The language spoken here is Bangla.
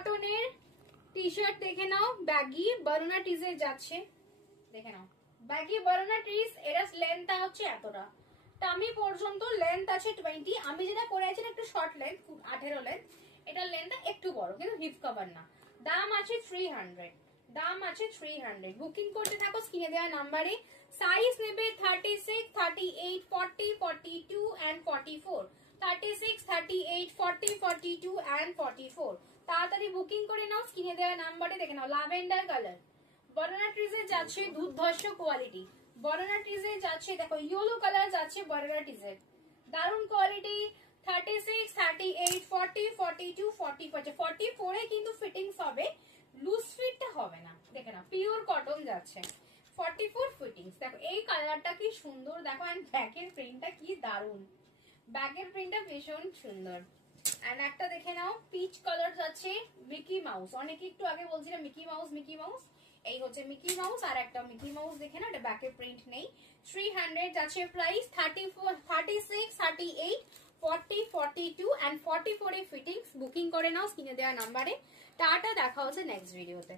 কটনের টি শার্ট দেখে নাও, ব্যাগি বারোনা টিজে যাচ্ছে, দেখে নাও ব্যাগি বারোনা টিজ। এর লেন্থ হচ্ছে এতটা, টামি পর্যন্ত লেন্থ আছে 20। আমি যেটা পরে আছি একটু শর্ট লেন্থ, 18 লেন্থ, এটার লেন্থ একটু বড়, কিন্তু হিপ কভার না। দাম আছে 300, দাম আছে 300। বুকিং করতে থাকো স্ক্রিনে দেওয়া নাম্বারে। সাইজ নেবে 36, 38, 40, 42 and 44, 36, 38, 40, 42 and 44। তাড়াতাড়ি বুকিং করে নাও স্ক্রিনে দেওয়া নাম্বারে। দেখে নাও ল্যাভেন্ডার কালার, বানানা ট্রিজে যাচ্ছে দুর্ধর্ষ কোয়ালিটি, বানানা ট্রিজে যাচ্ছে, দেখো ইয়েলো কালার যাচ্ছে বানানা ট্রিজের, দারুন কোয়ালিটি। 36, 38, 40, 42, 44, 44 এ কিন্তু ফিটিংস হবে, লুজ ফিটটা হবে না। দেখে না পিওর কটন যাচ্ছে, 44 ফিটিংস। দেখো এই কালারটা কি সুন্দর, দেখো এন্ড ব্যাকের প্রিন্টটা কি দারুন, ব্যাকের প্রিন্টটা ভীষণ সুন্দর। এন্ড একটা দেখে নাও পিচ কালার যাচ্ছে, মিকি মাউস, অনেকে একটু আগে বলছিলাম মিকি মাউস মিকি মাউস, এই হচ্ছে মিকি মাউস। আর একটা মিকি মাউস দেখে না, এটা ব্যাকে প্রিন্ট নেই। 300 যাচ্ছে price. 34, 36, 38, 40, 42 and 44 A fittings. Booking করে নাও স্ক্রিনে দেওয়া নাম্বারে। টাটা, দেখা হচ্ছে নেক্সট ভিডিওতে।